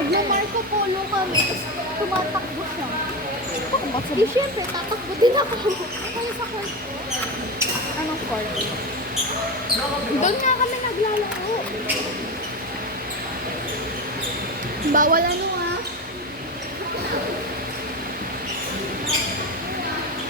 Nag-Marco Polo kami, tapos tumatakbo siya. Eh, syempre, tatakbo din ako. Ano sa court ko? Anong court? Doon nga kami naglalaro. Bawal ano ha?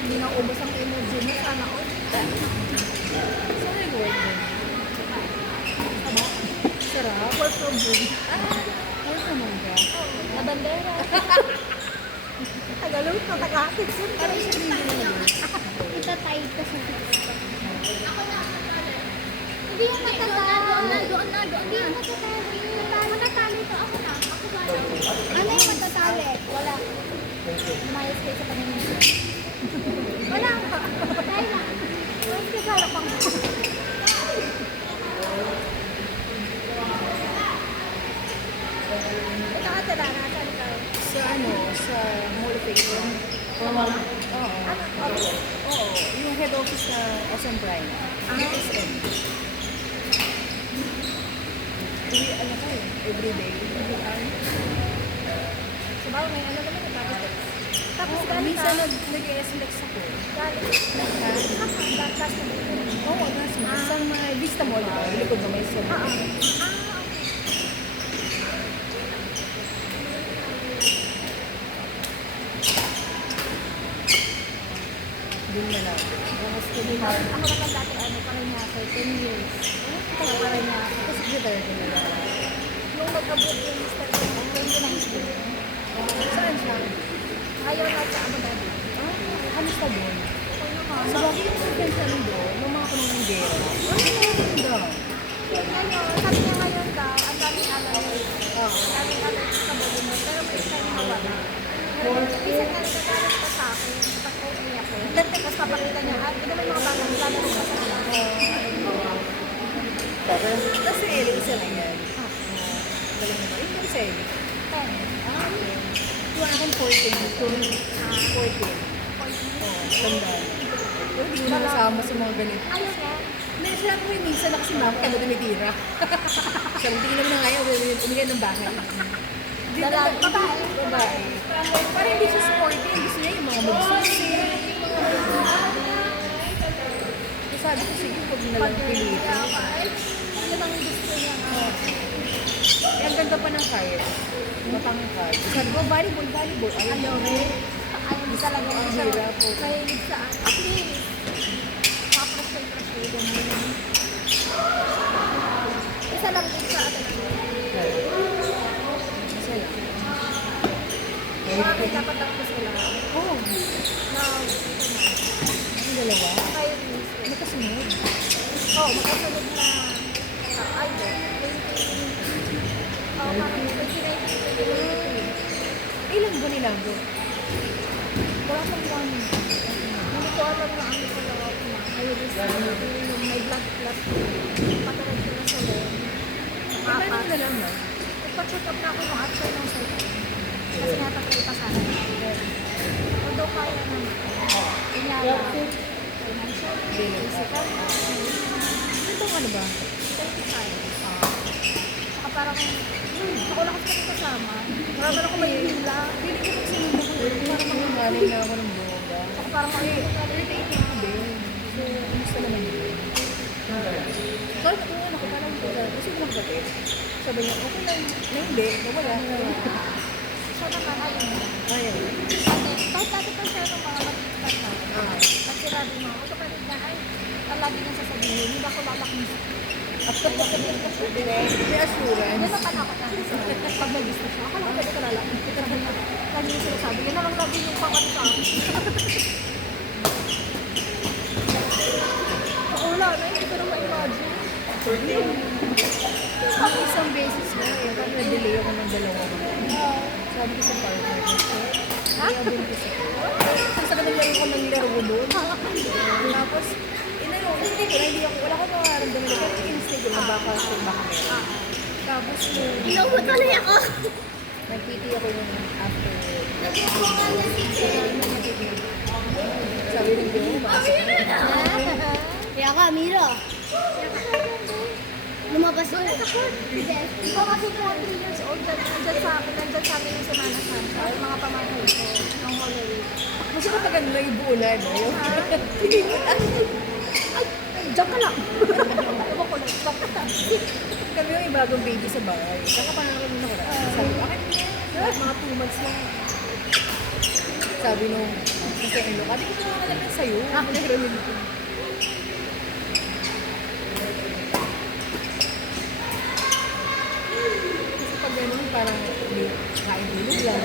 Hindi na ubos ang emoji mo. Sana ko. Saan yung work mo? Sarap. Work from home. Work naman ka. Na bandera. Tagalog to, taga-hatid. Parang siya hindi na work. Itatay ka sa hindi yan matatali. Doon na. Hindi yan matatali. Matatali to. Ako na. Ako ba? Ano yung matatali? Wala. Umayos kayo sa paningin. Wala ka. Dahil na. Umayos kayo sa harapang ko. Ito ka sila. Nasaan ka? Sa ano, sa Mall of Fame. Oo. Oo. Yung head office na SM Prime. SM. Ano ka eh, everyday. Sa bawal may ano naman yung tapos. Tapos Minsan nag-SLX ako. Oo, sa mga Vista Mall ako. Likod na may SM. Doon na lang. Ako naman dati Paranaque, 10 years. Taga Paranaque. Kasi secretary ko na lang. Nung nag-abot yung Mr. Ko, friend ko ng school. Saan siya? Ayaw na sa Abu Dhabi. Kamusta doon? Okay naman. Sa bakit yung friends namin doon, nung mga panong gera. Ano daw? Ngayon, sabi niya ngayon daw, ang daming alay. Ang daming alay sa Bolino, pero may isa yung mawala. Isa nga nagkakaroon pa sa akin, kapag okay ako. Tapos papakita niya, at ito may mga bata, lalaro pa sa akin. Kasi Eli, isa lang yan. Galing naman. Yung kami sa Eli. 10. Okay. Yung akin 14. 14. Oo, tanda. Pero hindi mo nakasama sa mga ganito. Ayaw niya. May sila ko yung minsan na kasi mama talaga may tira. Sabi, hindi naman na ngayon, umigan ng bahay. Babae. Babae. Parang hindi siya sporty. Gusto niya yung mga magsusi. Sabi ko, sige, huwag na lang pilitin. Yun ang gusto niya nga. Eh, ang ganda pa ng kaya. Matangkad. Sabi ko, volleyball. Ayaw rin. Ayaw talaga Ang siya. hirap po. Mahilig sa athlete. Paprasay ganun. Isa lang din sa athlete. Isa lang. Marami dapat ako sila. Oo. Na, Ang dalawa. kayo mismo. Ano kasunod? Oo, makasunod na ayun. Oo, parang 2019. Ilang ba nilago? Wala kang planning. Hindi ko alam na ano pala ako na. Ayun, yung may blood clot. Patulog sila sa loob. Paano mo nalaman? Nagpa-check up na ako ng after ng surgery. Kasi nga tatay pa sana natin. Although kaya naman. Kanya lang. Financial, physical, Ito ano ba? certified. Saka parang, ako lang kasi kasama. Marami ako may hila. Pili ko kasi nung ako para mangangalay na ako ng boga. Saka parang ano yung Irritating ako din. So, kumusta naman yun? Kahit kung ano ko parang kasi ko magkapit. Sabi niya, okay lang. Na hindi, nawala. siya naman ayun. Ayaw. Kahit dati pa siya ng mga matitas na. At sinabi mo, ito pa rin na ay, ang lagi niyang sasabihin, hindi ako lalakis. May assurance. Yan ang panakot natin sa pag may gusto siya. Akala ko pwede ka lalakis. Ito rin na. Lagi niya sinasabi, yan na lang lagi yung pangat sa akin. Wala na, hindi ko na ma-imagine. Ang isang beses na, eh, parang na-delay ako ng 2 months. Sabi ko sa partner ko, kaya buntis ako. Sasaka naglaro ko ng laro doon. Tapos, inano, Feeling ko na hindi ako, wala akong nararamdaman na pero instinct ko na baka camera. Tapos nung Inuubot tuloy ako. nag-PT ako yung after. Nagkukuha na si Jen. Sabi ng Joe, Kaya ka, Miro. Lumabas ko. Ikaw kasi 3 years old. Nandyan sa amin yung Semana Santa. Yung mga pamangkin ko. Ng Holy. mas kapag ano lang yung buo na, no? Yung Diyan ka lang. Ewan ko lang. kami yung bagong baby sa bahay. Kakapangalan mo na ko. Sabi ko, akin yan. Mga 2 months lang. Sabi nung sister-in-law, kati ko na naman sa'yo. Nag-ramil ko. Kasi pag ganun, parang kain tulog lang.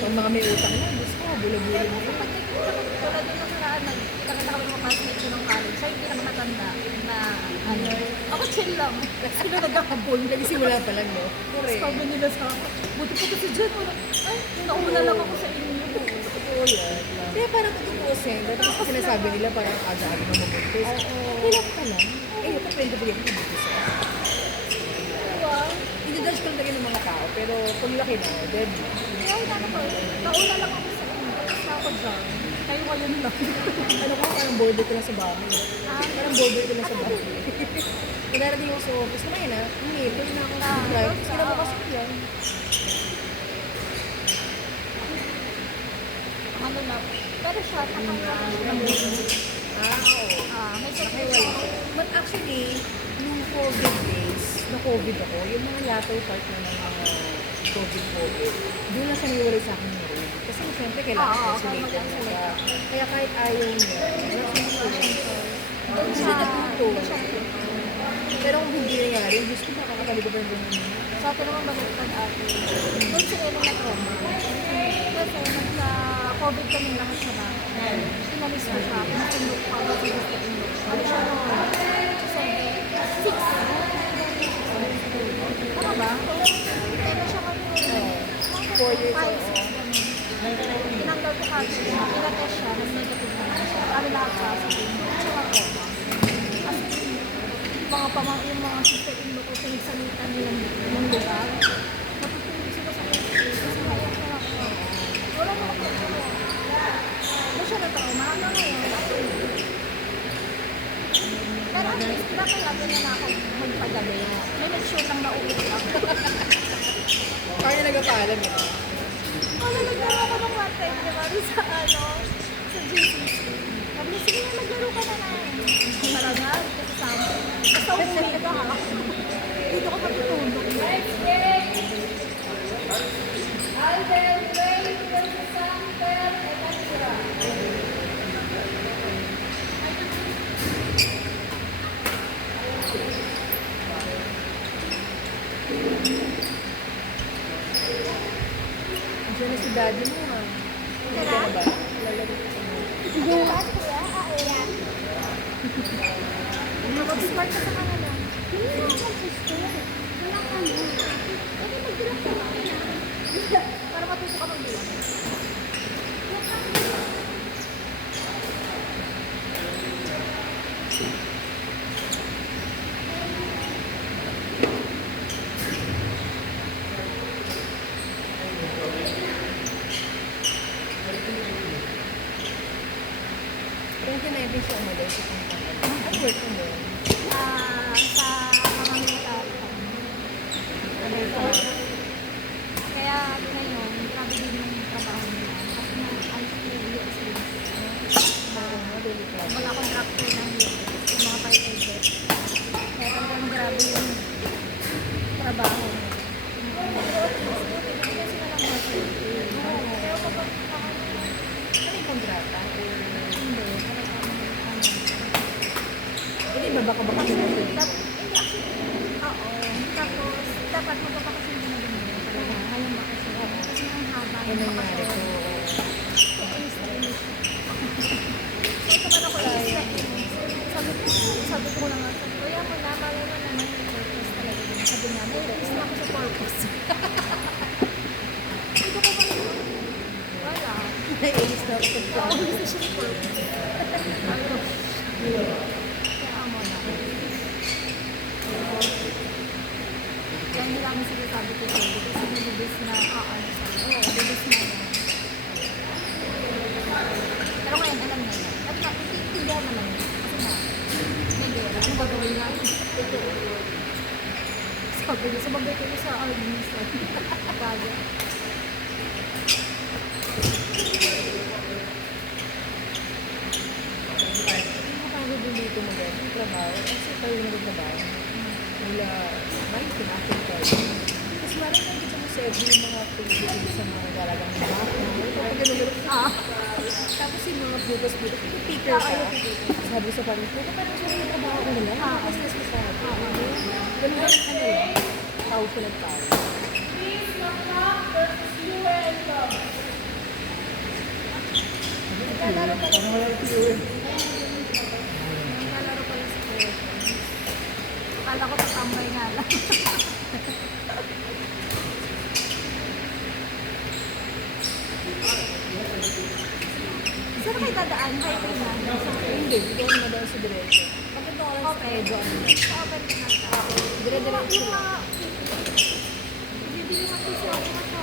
Pag mga may utang na, gusto ko, bula-bula mo. Tulad yung nakaraan, nagkakita kami ng classmate ko ng college. Siya yung pinakamatanda na ano. Ako chill lang. Sila nagkakabol. Nagsimula pa lang, no? Correct. Sabi nila sa akin, buti po kasi dyan. Ay, nauna lang ako sa inyo. Totoo yan. Kaya parang tutuusin. Dati kasi sinasabi nila parang aga-aga na mamuntis. Kailan ka lang? Eh, ito pwede ba yung mamuntis ako? Wow. Hindi-judge ko lang talaga ng mga tao, pero kung laki na, dead na. Kaya ano ko, nauna lang ako sa inyo. Tapos ako dyan. Kayo ngayon lang. Ano ko, parang border ko lang sa bahay. Parang border ko lang sa bahay. Pinarating ako sa office. Kumain na, hindi, pwede na ako drive. Sila mo kasi yan. Ano na. Pero siya, nakakaya siya ng business. Oo. May check But actually, nung COVID days, na-COVID ako, yung mga latter part na ng mga COVID, doon na siya naiwalay sa akin ng room. Kasi siyempre kailangan Oo, isolated na siya. isolated. Kaya kahit ayaw niya, Doon hindi siya siya natuto. doon siya. Pero kung hindi nangyari, Diyos ko makakabalik ko pa yung room niya. Sa atin naman baliktad ate. Doon siya yung nag-trauma. Kasi nagka-COVID kami lahat sa bahay. Inalis ko siya. Pinatulog pa ako sa gusto ko. Ano siya no? 6. Tama ba? Kaya siya kami. 4 years 5, old. 6. Tinanggal ko kagad siya. Pinatest siya. Nag-negative naman siya. Ano lahat sa akin. Siya mag-coma. Yung mga sister-in-law ko pinagsalitan nilang ng lugar. Natutulog sila sa hospital kasi mayroon siya ako. Wala naman ako siya. Ano siya na trauma? Ano ngayon? Pero at least, bakit lagi na ako magpagabi? May make sure lang na uwi ako. Paano niya nagpapaalam yun? Wala, naglaro ako ng one time, di ba? Sa sa GCC. Sabi niya, sige na, maglaro ka na na. Talaga, kasi sa amin. Basta umuwi ka ha. Dito ko matutulog. Diyan na si daddy mo ha. Hindi ka na ba? Lalaro ka sa mga. Bukas, kuya? Yeah. Mag-start ka sa kanila. Hindi na ako mag-start. Wala ka na. Pwede mag-direct ka ba? Para matuto ka mag-direct. Kung kinaibigan siya umalis sa kung ano work mo doon? Sa mga military. Kaya ngayon, grabe din yung trabaho nila. Kasi na US mga contractor ng US, yung mga fighter jet. Kaya talagang grabe yung trabaho. Pero kapag Ano yung kontrata? hindi, talagang Hindi ba baka Kasi, mo doon? oo. Tapos, dapat magpapakasin din na rin yun. Talaga, ngayong bakasyon. Kasi ang haba Ano ng nangyari ko? bakasyon. Ito man ako sabi ko na nga, kuya mo na, malay mo naman yung purpose talaga yun. Sabi nga, may purpose na ako sa purpose. Hindi ko pa ba wala. Naiinis na ako sa Oo, gusto siya yung purpose. Kaya Ano ba gawin natin? Sabi niya, sumabay ko sa army. Baga. Nakapagod din dito mag-edit trabaho. Kasi tayo na nagtrabaho. Mula, may pinapin ko. Tapos marami na dito sa every yung mga activities sa mga galagang ng baka. Kapag ganun-ganun. Tapos yung mga bukas-bukas, picker ka. Sabi sa parang, puto parang siya yung trabaho ko nila. Tapos nasa sa ganun-ganun ka nila. Tao ko ng tao. Naglalaro pala sa kuya. Akala ko tatambay nga lang. Saan kayo dadaan? Highway na? Hindi, hindi ako naman sa diretso. Bakit ako lang sa medyo ano na? Open ka na ka. Dire-diretso Yung lang. mga... Bibili mo kasi ako ito.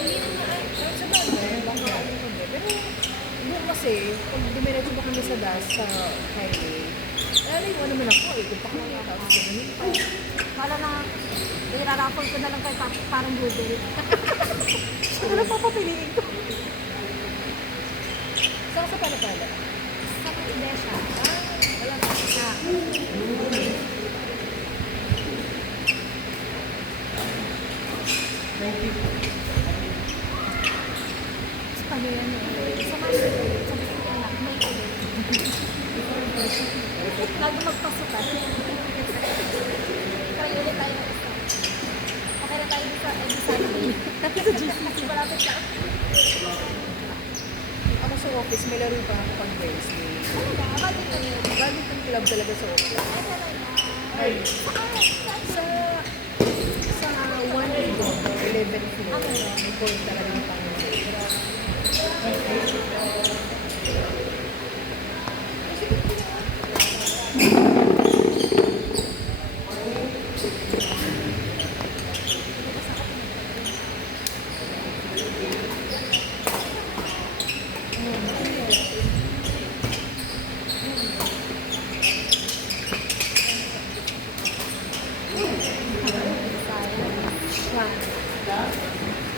Hindi naman, sa bagay, baka ano ko din. Pero, doon kasi, pag dumiretso ba kami sa DAS, sa highway, yung ano naman ako, kung pakaya, tapos ganun pa. Wala na... Iraraffle ko na lang kay parang Google. Ano pa papiliin ko? Saan sa Palapala? Sa Desha. Wala na. Sa kanya yan eh. Sa Manila. Sa Manila. May ulit. Lagi magpasukan. Try ulit tayo ng isa. Okay na tayo sa Sunday. Tapos sa GCC. Malapit ka. Ako sa office, may laro pa ako pag Wednesday. Ano ba? Balik ko yun. Badminton club talaga sa office. Ay, talaga. Ay, Sa... sa 1 floor, 11 floor, Okay. may court talaga ng Panginoon.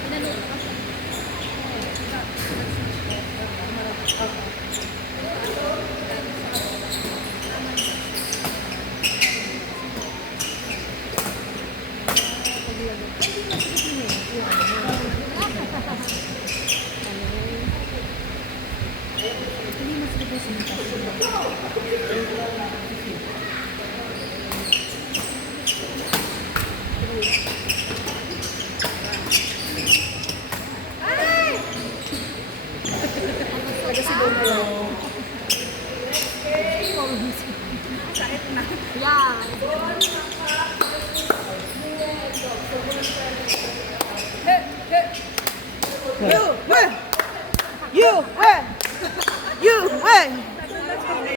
Pinanood ko siya. Hindi masakit na sinita. Taga Cebu na lang. Sakit na. Yeah. You, where? You, where? You, where?